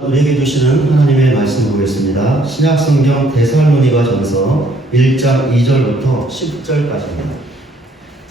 우리에게 주시는 하나님의 말씀 보겠습니다. 신약성경 데살로니가전서 1장 2절부터 10절까지입니다.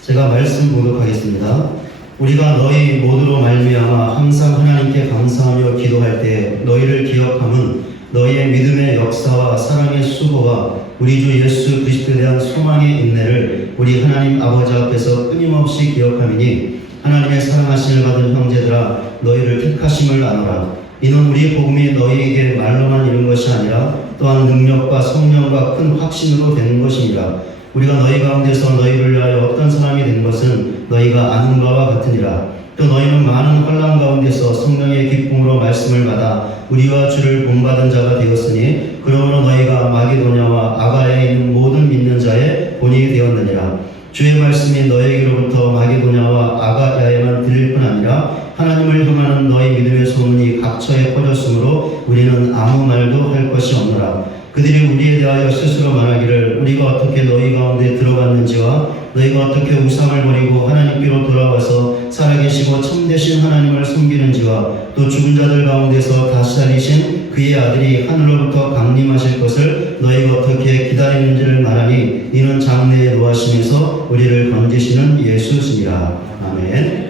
제가 말씀 보도하겠습니다. 우리가 너희 모두로 말미암아 항상 하나님께 감사하며 기도할 때 너희를 기억함은 너희의 믿음의 역사와 사랑의 수고와 우리 주 예수 그리스도에 대한 소망의 인내를 우리 하나님 아버지 앞에서 끊임없이 기억함이니 하나님의 사랑하심을 받은 형제들아 너희를 택하심을 아노라. 이는 우리 복음이 너희에게 말로만 이룬 것이 아니라 또한 능력과 성령과 큰 확신으로 된 것이니라. 우리가 너희 가운데서 너희를 위하여 어떤 사람이 된 것은 너희가 아는 바와 같으니라. 또 너희는 많은 환난 가운데서 성령의 기쁨으로 말씀을 받아 우리와 주를 본받은 자가 되었으니 그러므로 너희가 마게도냐와 아가야에 있는 모든 믿는 자의 본이 되었느니라. 주의 말씀이 너희에게로부터 마게도냐와 아가야에만 들릴 뿐 아니라 하나님을 향하는 너희 믿음의 소문이 각처에 퍼졌으므로 우리는 아무 말도 할 것이 없노라. 그들이 우리에 대하여 스스로 말하기를 우리가 어떻게 너희 가운데 들어갔는지와 너희가 어떻게 우상을 버리고 하나님께로 돌아와서 살아계시고 참되신 하나님을 섬기는지와 또 죽은 자들 가운데서 다시 살리신 그의 아들이 하늘로부터 강림하실 것을 너희가 어떻게 기다리는지를 말하니 이는 장래에 노하심에서 우리를 건지시는 예수시니라. 아멘.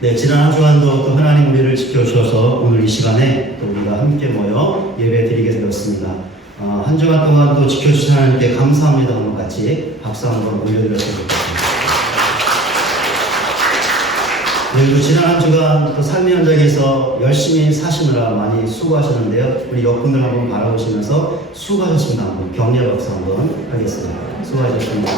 네, 지난 한 주간도 또 하나님 우리를 지켜주셔서 오늘 이 시간에 또 우리가 함께 모여 예배 드리게 되었습니다. 한 주간 동안 또 지켜주신 하나님께 감사합니다. 오늘 같이 박수 한번 올려드렸으면 좋겠습니다. 그리고 지난 한 주간 또 삶의 현장에서 열심히 사시느라 많이 수고하셨는데요. 우리 옆분들 한번 바라보시면서 수고하셨습니다. 한번 격려 박수 한번 하겠습니다. 수고하셨습니다.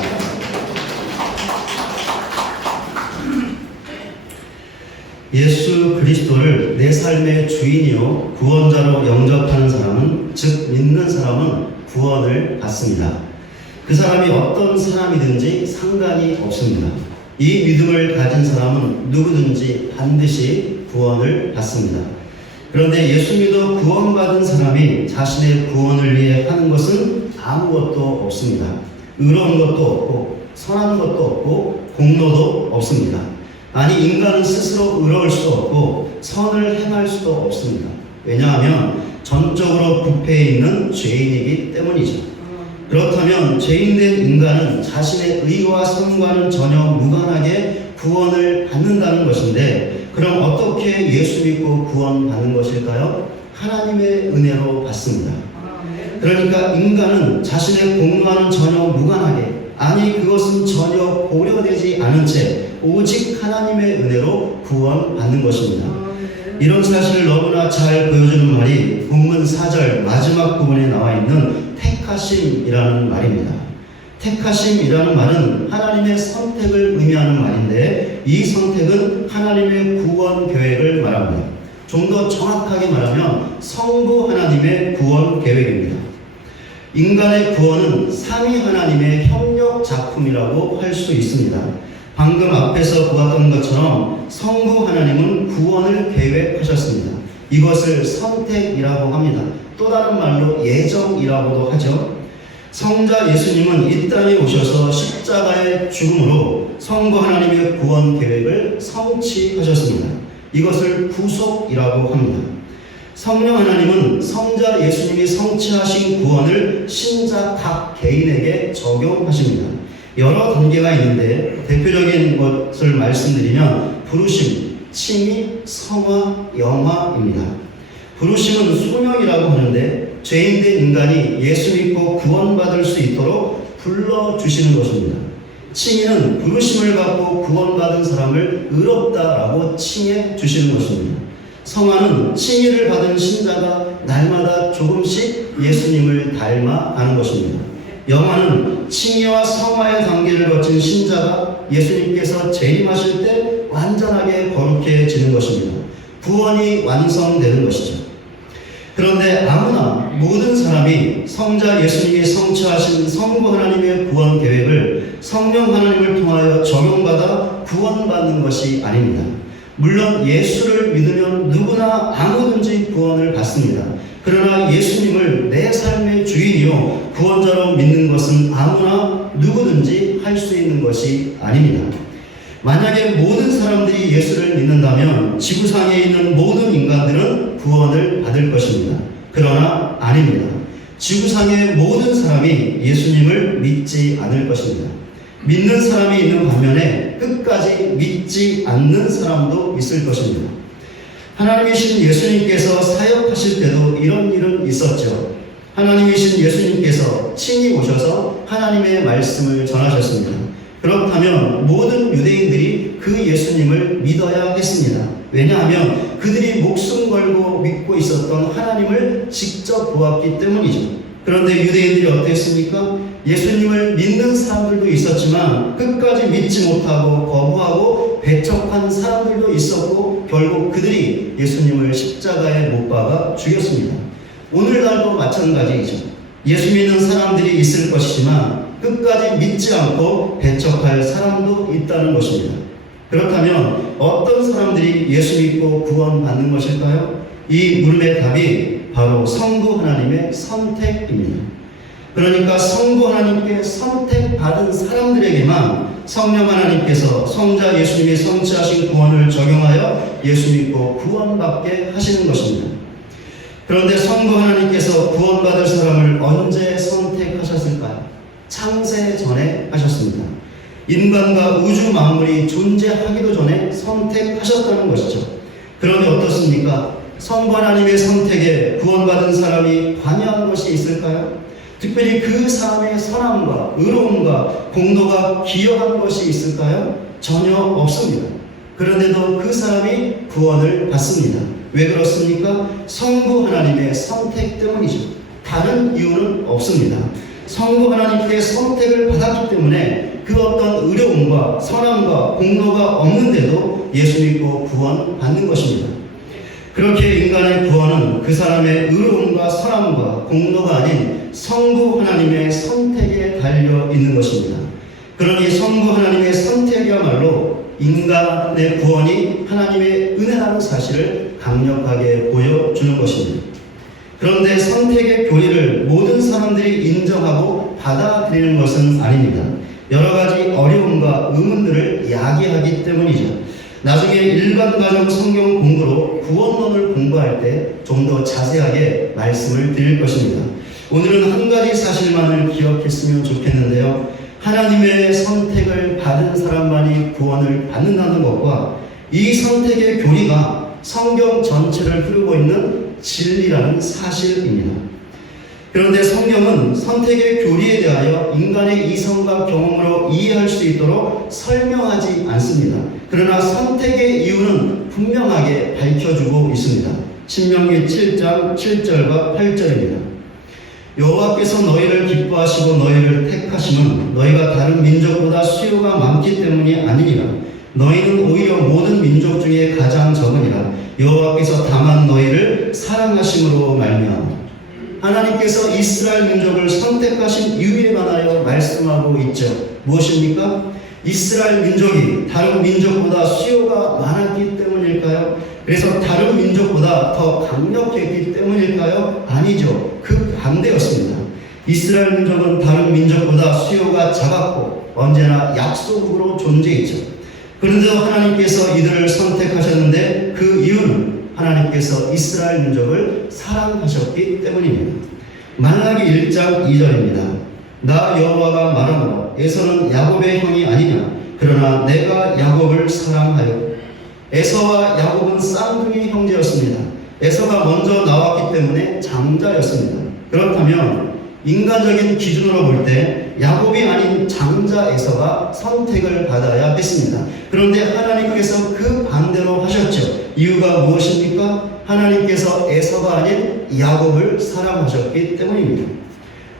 예수 그리스도를 내 삶의 주인이요 구원자로 영접하는 사람은, 즉 믿는 사람은 구원을 받습니다. 그 사람이 어떤 사람이든지 상관이 없습니다. 이 믿음을 가진 사람은 누구든지 반드시 구원을 받습니다. 그런데 예수 믿어 구원받은 사람이 자신의 구원을 위해 하는 것은 아무것도 없습니다. 의로운 것도 없고 선한 것도 없고 공로도 없습니다. 아니, 인간은 스스로 의로울 수 없고 선을 행할 수도 없습니다. 왜냐하면 전적으로 부패해 있는 죄인이기 때문이죠. 그렇다면 죄인된 인간은 자신의 의와 선과는 전혀 무관하게 구원을 받는다는 것인데, 그럼 어떻게 예수 믿고 구원받는 것일까요? 하나님의 은혜로 받습니다. 그러니까 인간은 자신의 공로와는 전혀 무관하게, 아니 그것은 전혀 고려되지 않은 채 오직 하나님의 은혜로 구원받는 것입니다. 이런 사실을 너무나 잘 보여주는 말이 본문 4절 마지막 부분에 나와 있는 택하심이라는 말입니다. 택하심이라는 말은 하나님의 선택을 의미하는 말인데, 이 선택은 하나님의 구원 계획을 말합니다. 좀 더 정확하게 말하면 성부 하나님의 구원 계획입니다. 인간의 구원은 삼위 하나님의 협력 작품이라고 할 수 있습니다. 방금 앞에서 보았던 것처럼 성부 하나님은 구원을 계획하셨습니다. 이것을 선택이라고 합니다. 또 다른 말로 예정이라고도 하죠. 성자 예수님은 이 땅에 오셔서 십자가의 죽음으로 성부 하나님의 구원 계획을 성취하셨습니다. 이것을 구속이라고 합니다. 성령 하나님은 성자 예수님이 성취하신 구원을 신자 각 개인에게 적용하십니다. 여러 단계가 있는데 대표적인 것을 말씀드리면 부르심, 칭의, 성화, 영화입니다. 부르심은 소명이라고 하는데 죄인된 인간이 예수 믿고 구원받을 수 있도록 불러주시는 것입니다. 칭의는 부르심을 받고 구원받은 사람을 의롭다라고 칭해 주시는 것입니다. 성화는 칭의를 받은 신자가 날마다 조금씩 예수님을 닮아가는 것입니다. 영화는 칭의와 성화의 단계를 거친 신자가 예수님께서 재림하실 때 완전하게 거룩해지는 것입니다. 구원이 완성되는 것이죠. 그런데 아무나 모든 사람이 성자 예수님이 성취하신 성부 하나님의 구원 계획을 성령 하나님을 통하여 적용받아 구원받는 것이 아닙니다. 물론 예수를 믿으면 누구나 아무든지 구원을 받습니다. 그러나 예수님을 내 삶의 주인이요 구원자로 믿는 것은 아무나 누구든지 할 수 있는 것이 아닙니다. 만약에 모든 사람들이 예수를 믿는다면 지구상에 있는 모든 인간들은 구원을 받을 것입니다. 그러나 아닙니다. 지구상의 모든 사람이 예수님을 믿지 않을 것입니다. 믿는 사람이 있는 반면에 끝까지 믿지 않는 사람도 있을 것입니다. 하나님이신 예수님께서 사역하실 때도 이런 일은 있었죠. 하나님이신 예수님께서 친히 오셔서 하나님의 말씀을 전하셨습니다. 그렇다면 모든 유대인들이 그 예수님을 믿어야 했습니다. 왜냐하면 그들이 목숨 걸고 믿고 있었던 하나님을 직접 보았기 때문이죠. 그런데 유대인들이 어땠습니까? 예수님을 믿는 사람들도 있었지만 끝까지 믿지 못하고 거부하고 배척한 사람들도 있었고 결국 그들이 예수님을 십자가에 못 박아 죽였습니다. 오늘날도 마찬가지이죠. 예수 믿는 사람들이 있을 것이지만 끝까지 믿지 않고 배척할 사람도 있다는 것입니다. 그렇다면 어떤 사람들이 예수 믿고 구원받는 것일까요? 이 물음의 답이 바로 성부 하나님의 선택입니다. 그러니까 성부 하나님께 선택받은 사람들에게만 성령 하나님께서 성자 예수님이 성취하신 구원을 적용하여 예수 믿고 구원받게 하시는 것입니다. 그런데 성부 하나님께서 구원받을 사람을 언제 선택하셨을까요? 창세 전에 하셨습니다. 인간과 우주 만물이 존재하기도 전에 선택하셨다는 것이죠. 그런데 어떻습니까? 성부 하나님의 선택에 구원받은 사람이 관여한 것이 있을까요? 특별히 그 사람의 선함과 의로움과 공로가 기여한 것이 있을까요? 전혀 없습니다. 그런데도 그 사람이 구원을 받습니다. 왜 그렇습니까? 성부 하나님의 선택 때문이죠. 다른 이유는 없습니다. 성부 하나님께 선택을 받았기 때문에 그 어떤 의로움과 선함과 공로가 없는데도 예수 믿고 구원받는 것입니다. 그렇게 인간의 구원은 그 사람의 의로움과 선함과 공로가 아닌 성부 하나님의 선택에 달려 있는 것입니다. 그러니 성부 하나님의 선택이야말로 인간의 구원이 하나님의 은혜라는 사실을 강력하게 보여주는 것입니다. 그런데 선택의 교리를 모든 사람들이 인정하고 받아들이는 것은 아닙니다. 여러 가지 어려움과 의문들을 야기하기 때문이죠. 나중에 일반 가정 성경 공부로 구원론을 공부할 때 좀 더 자세하게 말씀을 드릴 것입니다. 오늘은 한 가지 사실만을 기억했으면 좋겠는데요. 하나님의 선택을 받은 사람만이 구원을 받는다는 것과 이 선택의 교리가 성경 전체를 흐르고 있는 진리라는 사실입니다. 그런데 성경은 선택의 교리에 대하여 인간의 이성과 경험으로 이해할 수 있도록 설명하지 않습니다. 그러나 선택의 이유는 분명하게 밝혀주고 있습니다. 신명기 7장 7절과 8절입니다. 여호와께서 너희를 기뻐하시고 너희를 택하심은 너희가 다른 민족보다 수요가 많기 때문이 아니니라. 너희는 오히려 모든 민족 중에 가장 적으니라. 여호와께서 다만 너희를 사랑하심으로 말미암아. 하나님께서 이스라엘 민족을 선택하신 이유에 관하여 말씀하고 있죠. 무엇입니까? 이스라엘 민족이 다른 민족보다 수요가 많았기 때문일까요? 그래서 다른 민족보다 더 강력했기 때문일까요? 아니죠. 그 반대였습니다. 이스라엘 민족은 다른 민족보다 수요가 작았고 언제나 약소국으로 존재했죠. 그런데도 하나님께서 이들을 선택하셨는데 그 이유는 하나님께서 이스라엘 민족을 사랑하셨기 때문입니다. 말라기 1장 2절입니다. 나 여호와가 말하노라. 에서는 야곱의 형이 아니냐. 그러나 내가 야곱을 사랑하여. 에서와 야곱은 쌍둥이 형제였습니다. 에서가 먼저 나왔기 때문에 장자였습니다. 그렇다면 인간적인 기준으로 볼 때 야곱이 아닌 장자 에서가 선택을 받아야 했습니다. 그런데 하나님께서 그 반대로 하셨죠. 이유가 무엇입니까? 하나님께서 에서가 아닌 야곱을 사랑하셨기 때문입니다.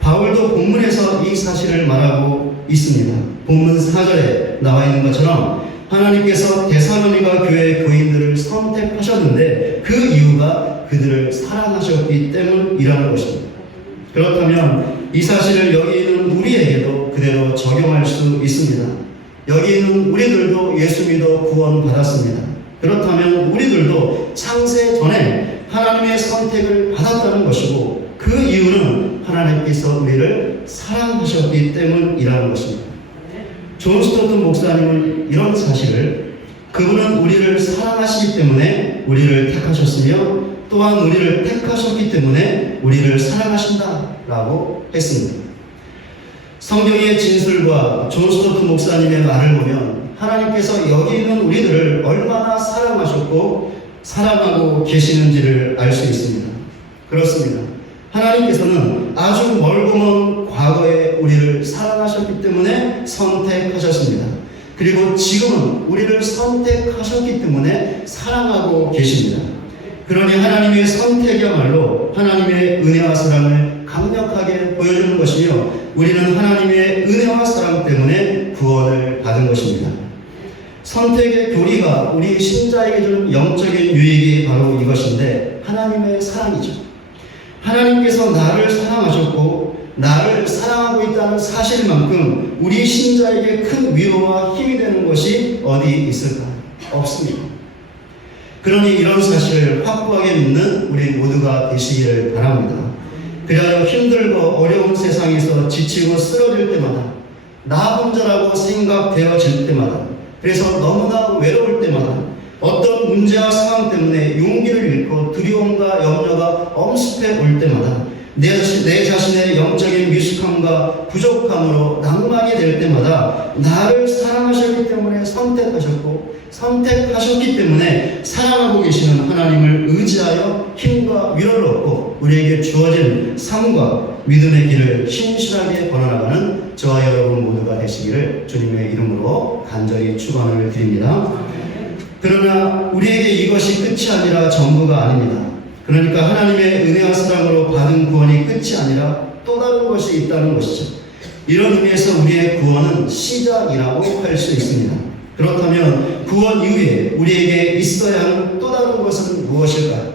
바울도 본문에서 이 사실을 말하고 있습니다. 본문 4절에 나와 있는 것처럼 하나님께서 데살로니가 교회 교인들을 선택하셨는데 그 이유가 그들을 사랑하셨기 때문이라는 것입니다. 그렇다면 이 사실을 여기 있는 우리에게도 그대로 적용할 수 있습니다. 여기 있는 우리들도 예수 믿어 구원받았습니다. 그렇다면 우리들도 창세 전에 하나님의 선택을 받았다는 것이고 그 이유는 하나님께서 우리를 사랑하셨기 때문이라는 것입니다. 존 스토튼 목사님은 이런 사실을, 그분은 우리를 사랑하시기 때문에 우리를 택하셨으며 또한 우리를 택하셨기 때문에 우리를 사랑하신다 라고 했습니다. 성경의 진술과 존 스토튼 목사님의 말을 보면 하나님께서 여기 있는 우리들을 얼마나 사랑하셨고 사랑하고 계시는지를 알 수 있습니다. 그렇습니다. 하나님께서는 아주 멀고 먼 과거에 우리를 사랑하셨기 때문에 선택하셨습니다. 그리고 지금은 우리를 선택하셨기 때문에 사랑하고 계십니다. 그러니 하나님의 선택이야말로 하나님의 은혜와 사랑을 강력하게 보여주는 것이며 우리는 하나님의 은혜와 사랑 때문에 구원을 받은 것입니다. 선택의 교리가 우리 신자에게 주는 영적인 유익이 바로 이것인데 하나님의 사랑이죠. 하나님께서 나를 사랑하셨고 나를 사랑하고 있다는 사실만큼 우리 신자에게 큰 위로와 힘이 되는 것이 어디 있을까? 없습니다. 그러니 이런 사실을 확고하게 믿는 우리 모두가 되시기를 바랍니다. 그리하여 힘들고 어려운 세상에서 지치고 쓰러질 때마다 나 혼자라고 생각되어질 때마다 그래서 너무나 외로울 때마다 어떤 문제와 상황 때문에 용기를 잃고 두려움과 염려가 엄습해 올 때마다 내 자신의 영적인 미숙함과 부족함으로 낭만이 될 때마다 나를 사랑하셨기 때문에 선택하셨기 때문에 사랑하고 계시는 하나님을 의지하여 힘과 위로를 얻고 우리에게 주어진 삶과 믿음의 길을 신실하게 걸어나가는 저와 여러분 모두가 되시기를 주님의 이름으로 간절히 축원을 드립니다. 그러나 우리에게 이것이 끝이 아니라 전부가 아닙니다. 그러니까 하나님의 은혜와 사랑으로 받은 구원이 끝이 아니라 또 다른 것이 있다는 것이죠. 이런 의미에서 우리의 구원은 시작이라고 할 수 있습니다. 그렇다면 구원 이후에 우리에게 있어야 하는 또 다른 것은 무엇일까요?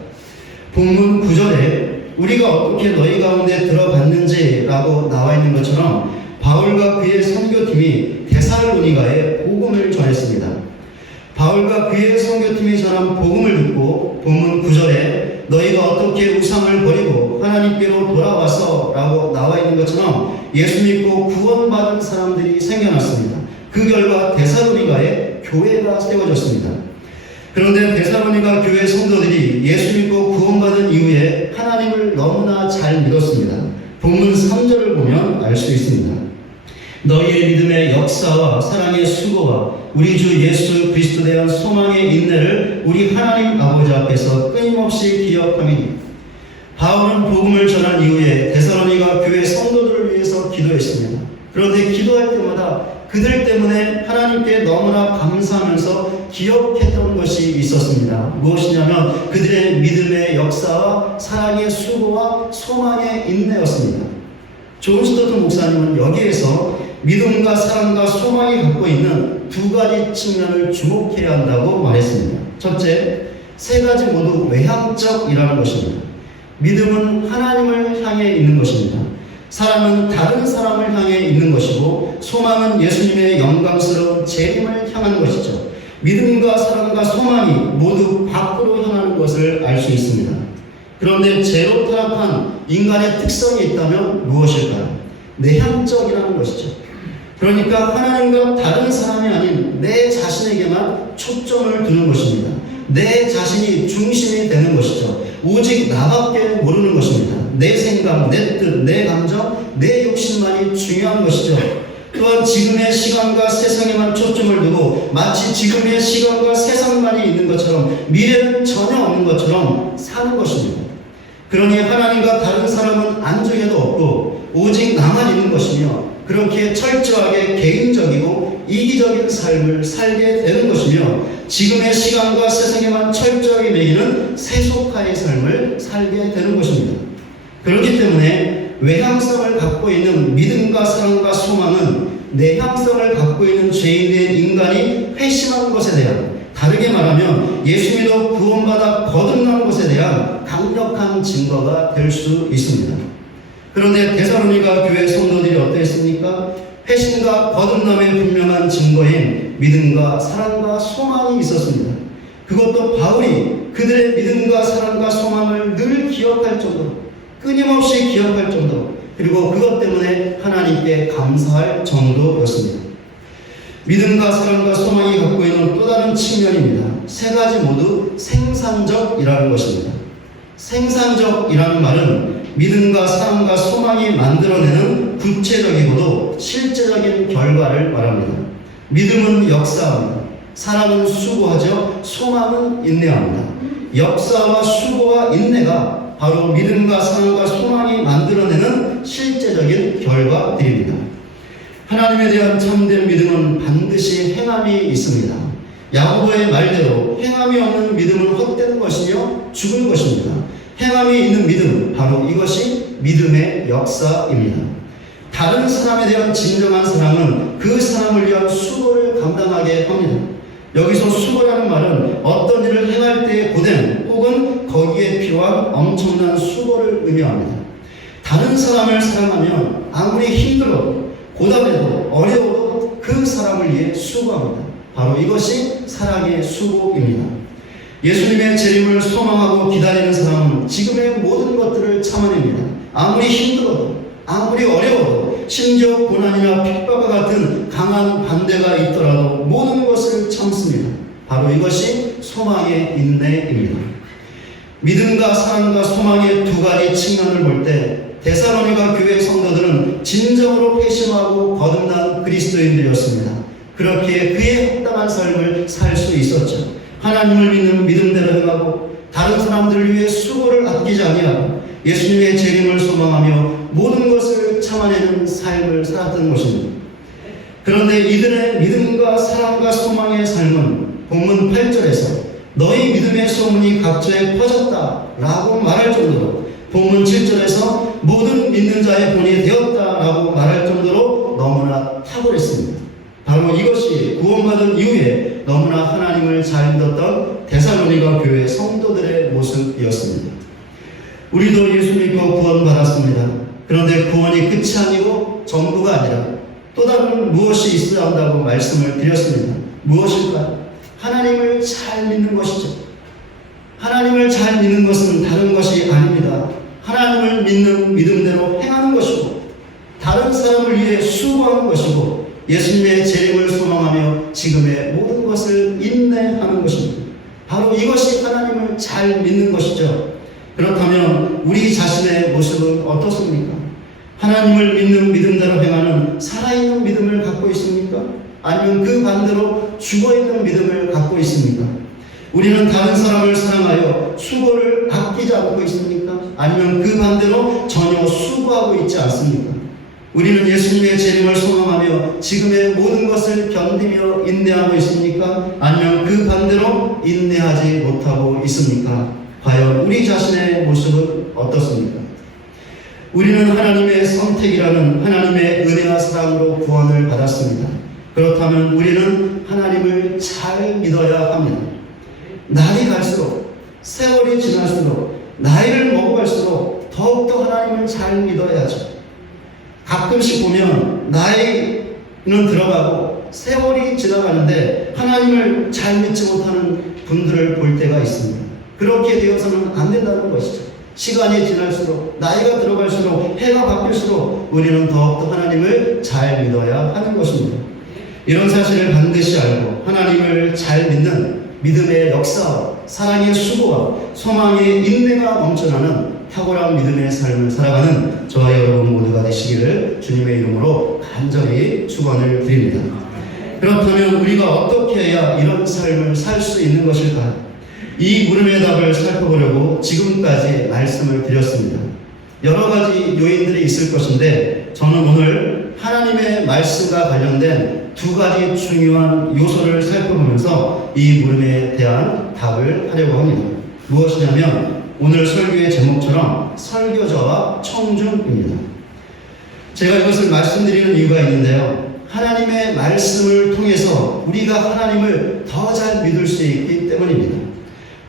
본문 9절에 우리가 어떻게 너희 가운데 들어갔는지라고 나와 있는 것처럼 바울과 그의 선교팀이 데살로니가에 복음을 전했습니다. 바울과 그의 선교팀이 전한 복음을 듣고 본문 9절에 너희가 어떻게 우상을 버리고 하나님께로 돌아와서 라고 나와 있는 것처럼 예수 믿고 구원받은 사람들이 생겨났습니다. 그 결과 데살로니가에 교회가 세워졌습니다. 그런데 데살로니가 교회 성도들이 예수 믿고 구원받은 이후에 하나님을 너무나 잘 믿었습니다. 본문 3절을 보면 알 수 있습니다. 너희의 믿음의 역사와 사랑의 수고와 우리 주 예수 그리스도에 대한 소망의 인내를 우리 하나님 아버지 앞에서 끊임없이 기억함이니 바울은 복음을 전한 이후에 데살로니가 교회 성도들을 위해서 기도했습니다. 그런데 기도할 때마다 그들 때문에 하나님께 너무나 감사하면서 기억했던 것이 있었습니다. 무엇이냐면 그들의 믿음의 역사와 사랑의 수고와 소망의 인내였습니다. 존 스토튼 목사님은 여기에서 믿음과 사랑과 소망이 갖고 있는 두 가지 측면을 주목해야 한다고 말했습니다. 첫째, 세 가지 모두 외향적이라는 것입니다. 믿음은 하나님을 향해 있는 것입니다. 사랑은 다른 사람을 향해 있는 것이고 소망은 예수님의 영광스러운 재림을 향하는 것이죠. 믿음과 사랑과 소망이 모두 밖으로 향하는 것을 알 수 있습니다. 그런데 죄로 타락한 인간의 특성이 있다면 무엇일까요? 내향적이라는 것이죠. 그러니까 하나님과 다른 사람이 아닌 내 자신에게만 초점을 두는 것입니다. 내 자신이 중심이 되는 것이죠. 오직 나밖에 모르는 것입니다. 내 생각, 내 뜻, 내 감정, 내 욕심만이 중요한 것이죠. 또한 지금의 시간과 세상에만 초점을 두고 마치 지금의 시간과 세상만이 있는 것처럼 미래는 전혀 없는 것처럼 사는 것입니다. 그러니 하나님과 다른 사람은 안중에도 없고 오직 나만 있는 것이며 그렇게 철저하게 개인적이고 이기적인 삶을 살게 되는 것이며 지금의 시간과 세상에만 철저하게 매이는 세속화의 삶을 살게 되는 것입니다. 그렇기 때문에 외향성을 갖고 있는 믿음과 사랑과 소망은 내향성을 갖고 있는 죄인된 인간이 회심한 것에 대한, 다르게 말하면 예수 믿어 구원받아 거듭난 것에 대한 강력한 증거가 될 수 있습니다. 그런데 데살로니가 교회 성도들이 어떠했습니까? 회심과 거듭남의 분명한 증거인 믿음과 사랑과 소망이 있었습니다. 그것도 바울이 그들의 믿음과 사랑과 소망을 늘 기억할 정도로, 끊임없이 기억할 정도로, 그리고 그것 때문에 하나님께 감사할 정도였습니다. 믿음과 사랑과 소망이 갖고 있는 또 다른 측면입니다. 세 가지 모두 생산적이라는 것입니다. 생산적이라는 말은 믿음과 사랑과 소망이 만들어내는 구체적이고도 실제적인 결과를 말합니다. 믿음은 역사합니다. 사랑은 수고하죠. 소망은 인내합니다. 역사와 수고와 인내가 바로 믿음과 사랑과 소망이 만들어내는 실제적인 결과들입니다. 하나님에 대한 참된 믿음은 반드시 행함이 있습니다. 야고보의 말대로 행함이 없는 믿음은 헛되는 것이며 죽은 것입니다. 행함이 있는 믿음, 바로 이것이 믿음의 역사입니다. 다른 사람에 대한 진정한 사랑은 그 사람을 위한 수고를 감당하게 합니다. 여기서 수고라는 말은 어떤 일을 행할 때의 고된 혹은 거기에 필요한 엄청난 수고를 의미합니다. 다른 사람을 사랑하면 아무리 힘들어도 고단해도 어려워도 그 사람을 위해 수고합니다. 바로 이것이 사랑의 수고입니다. 예수님의 재림을 소망하고 기다리는 사람은 지금의 모든 것들을 참아냅니다. 아무리 힘들어도 아무리 어려워도 심지어 고난이나 핍박과 같은 강한 반대가 있더라도 모든 것을 참습니다. 바로 이것이 소망의 인내입니다. 믿음과 사랑과 소망의 두 가지 측면을 볼 때 데살로니가 교회 성도들은 진정으로 회심하고 거듭난 그리스도인들이었습니다. 그렇게 그의 합당한 삶을 살 수 있었죠. 하나님을 믿는 믿음대로 행하고 다른 사람들을 위해 수고를 아끼지 아니하고 예수님의 재림을 소망하며 모든 것을 참아내는 삶을 살았던 것입니다. 그런데 이들의 믿음과 사랑과 소망의 삶은 본문 8절에서 너희 믿음의 소문이 각처에 퍼졌다 라고 말할 정도로, 본문 7절에서 모든 믿는 자의 본이 되었다 라고 말할 정도로 너무나 탁월했습니다. 바로 이것이 구원받은 이후에 너무나 하나님을 잘 믿었던 데살로니가 교회 성도들의 모습이었습니다. 우리도 예수 믿고 구원받았습니다. 그런데 구원이 끝이 아니고 전부가 아니라 또 다른 무엇이 있어야 한다고 말씀을 드렸습니다. 무엇일까요? 하나님을 잘 믿는 것이죠. 하나님을 잘 믿는 것은 다른 것이 아닙니다. 하나님을 믿는 믿음대로 행하는 것이고 다른 사람을 위해 수고하는 것이고 예수님의 재림을 소망하며 지금의 모든 것을 인내하는 것입니다. 바로 이것이 하나님을 잘 믿는 것이죠. 그렇다면 우리 자신의 모습은 어떻습니까? 하나님을 믿는 믿음대로 행하는 살아있는 믿음을 갖고 있습니까? 아니면 그 반대로 죽어있는 믿음을 갖고 있습니까? 우리는 다른 사람을 사랑하여 수고를 아끼지 않고 있습니까? 아니면 그 반대로 전혀 수고하고 있지 않습니까? 우리는 예수님의 재림을 소망하며 지금의 모든 것을 견디며 인내하고 있습니까? 아니면 그 반대로 인내하지 못하고 있습니까? 과연 우리 자신의 모습은 어떻습니까? 우리는 하나님의 선택이라는 하나님의 은혜와 사랑으로 구원을 받았습니다. 그렇다면 우리는 하나님을 잘 믿어야 합니다. 날이 갈수록, 세월이 지날수록, 나이를 먹어갈수록 더욱더 하나님을 잘 믿어야죠. 가끔씩 보면 나이는 들어가고 세월이 지나가는데 하나님을 잘 믿지 못하는 분들을 볼 때가 있습니다. 그렇게 되어서는 안 된다는 것이죠. 시간이 지날수록, 나이가 들어갈수록, 해가 바뀔수록 우리는 더욱더 하나님을 잘 믿어야 하는 것입니다. 이런 사실을 반드시 알고 하나님을 잘 믿는 믿음의 역사와 사랑의 수고와 소망의 인내가 넘쳐나는 탁월한 믿음의 삶을 살아가는 저와 여러분 모두가 되시기를 주님의 이름으로 간절히 축원을 드립니다. 그렇다면 우리가 어떻게 해야 이런 삶을 살 수 있는 것일까요? 이 물음의 답을 살펴보려고 지금까지 말씀을 드렸습니다. 여러 가지 요인들이 있을 것인데 저는 오늘 하나님의 말씀과 관련된 두 가지 중요한 요소를 살펴보면서 이 물음에 대한 답을 하려고 합니다. 무엇이냐면 오늘 설교의 제목처럼 설교자와 청중입니다. 제가 이것을 말씀드리는 이유가 있는데요. 하나님의 말씀을 통해서 우리가 하나님을 더 잘 믿을 수 있기 때문입니다.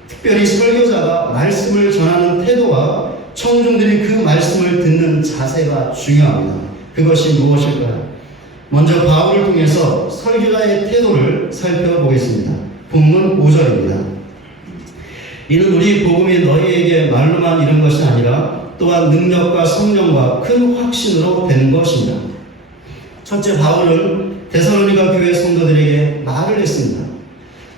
특별히 설교자가 말씀을 전하는 태도와 청중들이 그 말씀을 듣는 자세가 중요합니다. 그것이 무엇일까요? 먼저 바울을 통해서 설교자의 태도를 살펴보겠습니다. 본문 5절입니다. 이는 우리 복음이 너희에게 말로만 이른 것이 아니라 또한 능력과 성령과 큰 확신으로 된 것입니다. 첫째, 바울은 데살로니가 교회 성도들에게 말을 했습니다.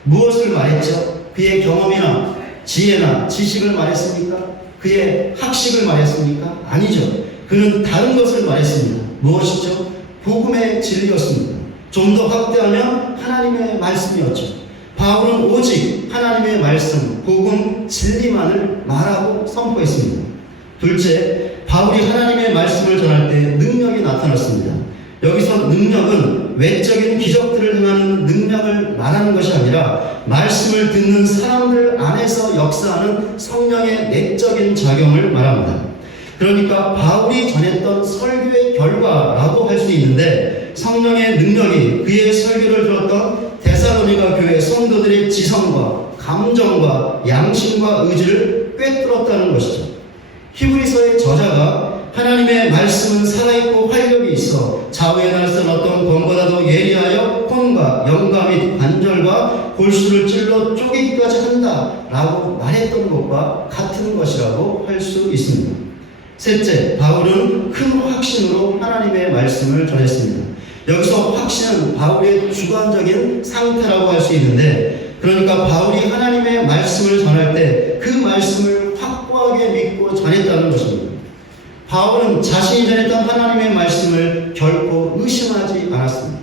무엇을 말했죠? 그의 경험이나 지혜나 지식을 말했습니까? 그의 학식을 말했습니까? 아니죠. 그는 다른 것을 말했습니다. 무엇이죠? 복음의 진리였습니다. 좀 더 확대하면 하나님의 말씀이었죠. 바울은 오직 하나님의 말씀, 복음, 진리만을 말하고 선포했습니다. 둘째, 바울이 하나님의 말씀을 전할 때 능력이 나타났습니다. 여기서 능력은 외적인 기적들을 행하는 능력을 말하는 것이 아니라 말씀을 듣는 사람들 안에서 역사하는 성령의 내적인 작용을 말합니다. 그러니까 바울이 전했던 설교의 결과라고 할 수 있는데 성령의 능력이 그의 설교를 들었던 데살로니가 교회 성도들의 지성과 감정과 양심과 의지를 꿰뚫었다는 것이죠. 히브리서의 저자가 하나님의 말씀은 살아있고 활력이 있어 좌우에 날선 어떤 검보다도 예리하여 혼과 영과 및 관절과 골수를 찔러 쪼개기까지 한다 라고 말했던 것과 같은 것이라고 할 수 있습니다. 셋째, 바울은 큰 확신으로 하나님의 말씀을 전했습니다. 여기서 확신은 바울의 주관적인 상태라고 할 수 있는데, 그러니까 바울이 하나님의 말씀을 전할 때 그 말씀을 확고하게 믿고 전했다는 것입니다. 바울은 자신이 전했던 하나님의 말씀을 결코 의심하지 않았습니다.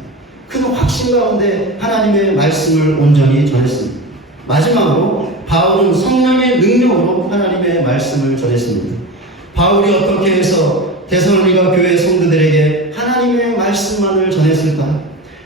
큰 확신 가운데 하나님의 말씀을 온전히 전했습니다. 마지막으로 바울은 성령의 능력으로 하나님의 말씀을 전했습니다. 바울이 어떻게 해서 데살로니가 교회 성도들에게 하나님의 말씀만을 전했을까요?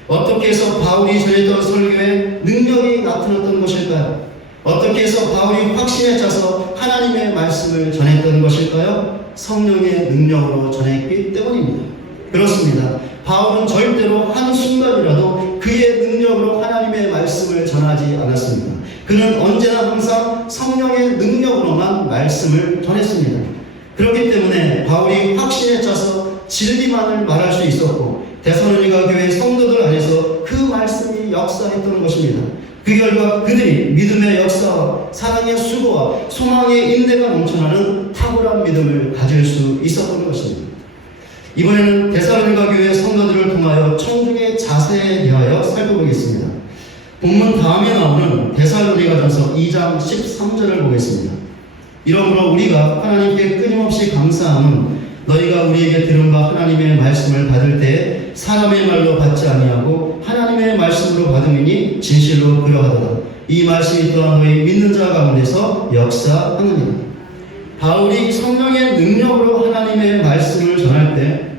어떻게 해서 바울이 전했던 설교에 능력이 나타났던 것일까요? 어떻게 해서 바울이 확신에 차서 하나님의 말씀을 전했던 것일까요? 성령의 능력으로 전했기 때문입니다. 그렇습니다. 바울은 절대로 한순간이라도 그의 능력으로 하나님의 말씀을 전하지 않았습니다. 그는 언제나 항상 성령의 능력으로만 말씀을 전했습니다. 그렇기 때문에 바울이 확신에 차서 진리만을 말할 수 있었고 데살로니가 교회 성도들 안에서 그 말씀이 역사했던 것입니다. 그 결과 그들이 믿음의 역사와 사랑의 수고와 소망의 인내가 넘쳐나는 탁월한 믿음을 가질 수 있었던 것입니다. 이번에는 데살로니가 교회 성도들을 통하여 청중의 자세에 대하여 살펴보겠습니다. 본문 다음에 나오는 데살로니가전서 2장 13절을 보겠습니다. 이러므로 우리가 하나님께 끊임없이 감사함은 너희가 우리에게 들은 바 하나님의 말씀을 받을 때 사람의 말로 받지 아니하고 하나님의 말씀으로 받음이니 진실로 그러하도다. 이 말씀이 또한 너희 믿는 자 가운데서 역사하느니라. 바울이 성령의 능력으로 하나님의 말씀을 전할 때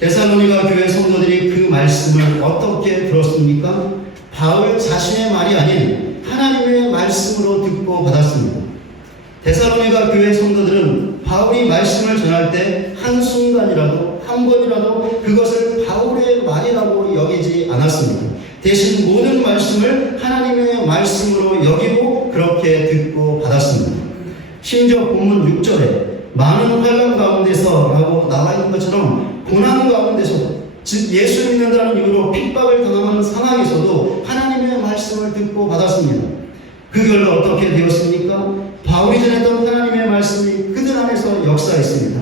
데살로니가 교회 성도들이 그 말씀을 어떻게 들었습니까? 바울 자신의 말이 아닌 하나님의 말씀으로 듣고 받았습니다. 데살로니가 교회 성도들은 바울이 말씀을 전할 때 한순간이라도 한 번이라도 그것을 바울의 말이라고 여기지 않았습니다. 대신 모든 말씀을 하나님의 말씀으로 여기고 그렇게 듣고 받았습니다. 심지어 본문 6절에 많은 환난 가운데서 라고 나와 있는 것처럼 고난 가운데서 즉 예수 믿는다는 이유로 핍박을 당하는 상황에서도 하나님의 말씀을 듣고 받았습니다. 그 결과 어떻게 되었습니까? 바울이 전했던 하나님의 말씀이 그들 안에서 역사했습니다.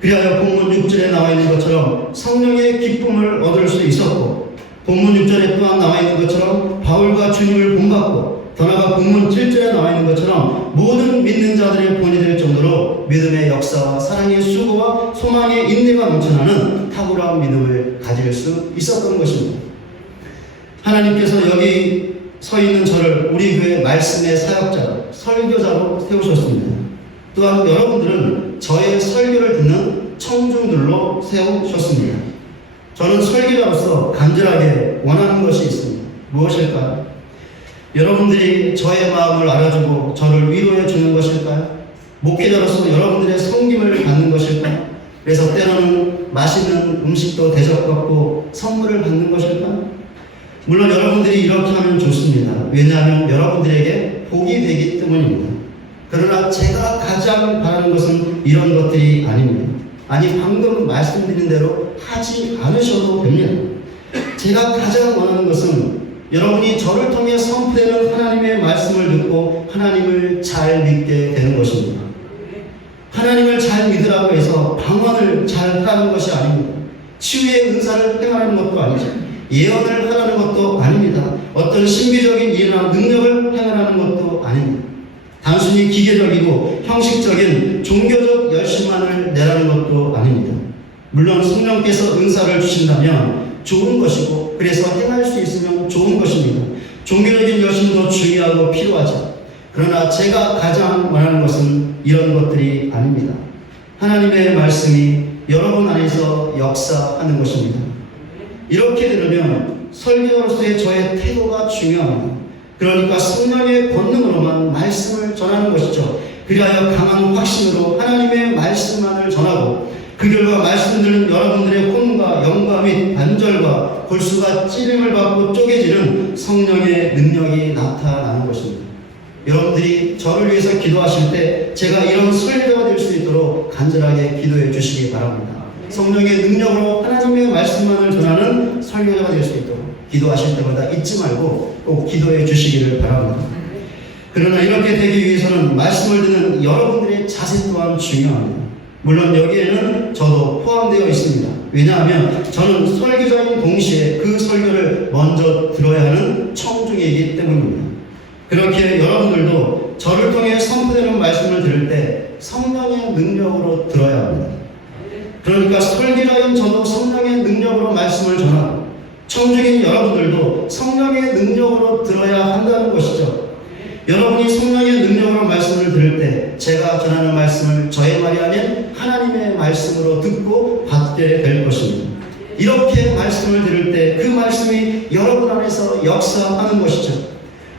그리하여 본문 6절에 나와 있는 것처럼 성령의 기쁨을 얻을 수 있었고 본문 6절에 또한 나와 있는 것처럼 바울과 주님을 본받고 더 나아가 본문 7절에 나와 있는 것처럼 모든 믿는 자들의 본이 될 정도로 믿음의 역사와 사랑의 수고와 소망의 인내가 넘쳐나는 탁월한 믿음을 가질 수 있었던 것입니다. 하나님께서 여기 서 있는 저를 우리 교회 말씀의 사역자, 설교자로 세우셨습니다. 또한 여러분들은 저의 설교를 듣는 청중들로 세우셨습니다. 저는 설교자로서 간절하게 원하는 것이 있습니다. 무엇일까요? 여러분들이 저의 마음을 알아주고 저를 위로해 주는 것일까요? 목회자로서 여러분들의 섬김을 받는 것일까요? 그래서 때로는 맛있는 음식도 대접받고 선물을 받는 것일까요? 물론 여러분들이 이렇게 하면 좋습니다. 왜냐하면 여러분들에게 복이 되기 때문입니다. 그러나 제가 가장 바라는 것은 이런 것들이 아닙니다. 아니 방금 말씀드린 대로 하지 않으셔도 됩니다. 제가 가장 원하는 것은 여러분이 저를 통해 선포되는 하나님의 말씀을 듣고 하나님을 잘 믿게 되는 것입니다. 하나님을 잘 믿으라고 해서 방언을 잘 하라는 것이 아닙니다. 치유의 은사를 행하는 것도 아니죠. 예언을 하라는 것도 아닙니다. 어떤 신비적인 일이나 능력을 행하는 것도 아닙니다. 단순히 기계적이고 형식적인 종교적 열심만을 내라는 것도 아닙니다. 물론 성령께서 은사를 주신다면 좋은 것이고 그래서 행할 수 있으면 좋은 것입니다. 종교적인 열심도 중요하고 필요하죠. 그러나 제가 가장 원하는 것은 이런 것들이 아닙니다. 하나님의 말씀이 여러분 안에서 역사하는 것입니다. 이렇게 들으면 설교로서의 저의 태도가 중요합니다. 그러니까 성령의 권능으로만 말씀을 전하는 것이죠. 그리하여 강한 확신으로 하나님의 말씀만을 전하고 그 결과 말씀 듣는 여러분들의 혼과 영과 및 관절과 골수가 찌림을 받고 쪼개지는 성령의 능력이 나타나는 것입니다. 여러분들이 저를 위해서 기도하실 때 제가 이런 설교가 될 수 있도록 간절하게 기도해 주시기 바랍니다. 성령의 능력으로 하나님의 말씀만을 전하는 설교자가 될 수 있도록 기도하실 때마다 잊지 말고 꼭 기도해 주시기를 바랍니다. 그러나 이렇게 되기 위해서는 말씀을 듣는 여러분들의 자세 또한 중요합니다. 물론 여기에는 저도 포함되어 있습니다. 왜냐하면 저는 설교자인 동시에 그 설교를 먼저 들어야 하는 청중이기 때문입니다. 그렇게 여러분들도 저를 통해 선포되는 말씀을 들을 때 성령의 능력으로 들어야 합니다. 그러니까 설교자인 저도 성령의 능력으로 말씀을 전하고 청중인 여러분들도 성령의 능력으로 들어야 한다는 것이죠. 여러분이 성령의 능력으로 말씀을 들을 때 제가 전하는 말씀을 저의 말이 아닌 하나님의 말씀으로 듣고 받게 될 것입니다. 이렇게 말씀을 들을 때 그 말씀이 여러분 안에서 역사하는 것이죠.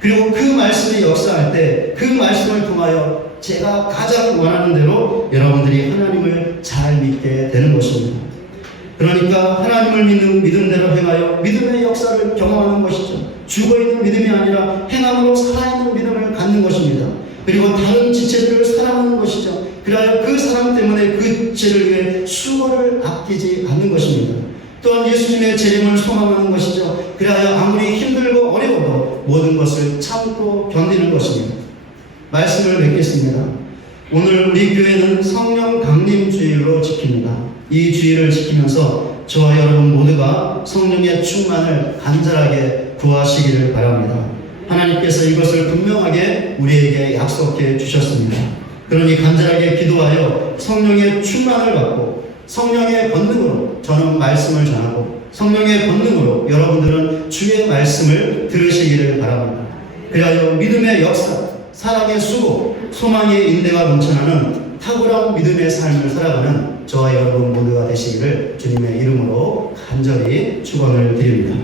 그리고 그 말씀이 역사할 때 그 말씀을 통하여 제가 가장 원하는 대로 여러분들이 하나님을 잘 믿게 되는 것입니다. 그러니까 하나님을 믿는 믿음대로 행하여 믿음의 역사를 경험하는 것이죠. 죽어있는 믿음이 아니라 행함으로 살아있는 믿음을 갖는 것입니다. 그리고 다른 지체들을 사랑하는 것이죠. 그래야 그 사랑 때문에 그 죄를 위해 수고를 아끼지 않는 것입니다. 또한 예수님의 재림을 소망하는 것이죠. 그래야 아무리 힘들고 어려워도 모든 것을 참고 견디는 것입니다. 말씀을 맺겠습니다. 오늘 우리 교회는 성령 강림 주일로 지킵니다. 이 주일을 지키면서 저와 여러분 모두가 성령의 충만을 간절하게 구하시기를 바랍니다. 하나님께서 이것을 분명하게 우리에게 약속해 주셨습니다. 그러니 간절하게 기도하여 성령의 충만을 받고 성령의 권능으로 저는 말씀을 전하고 성령의 권능으로 여러분들은 주의 말씀을 들으시기를 바랍니다. 그리하여 믿음의 역사, 사랑의 수고, 소망의 인내가 넘쳐나는 탁월한 믿음의 삶을 살아가는 저와 여러분 모두가 되시기를 주님의 이름으로 간절히 축원을 드립니다.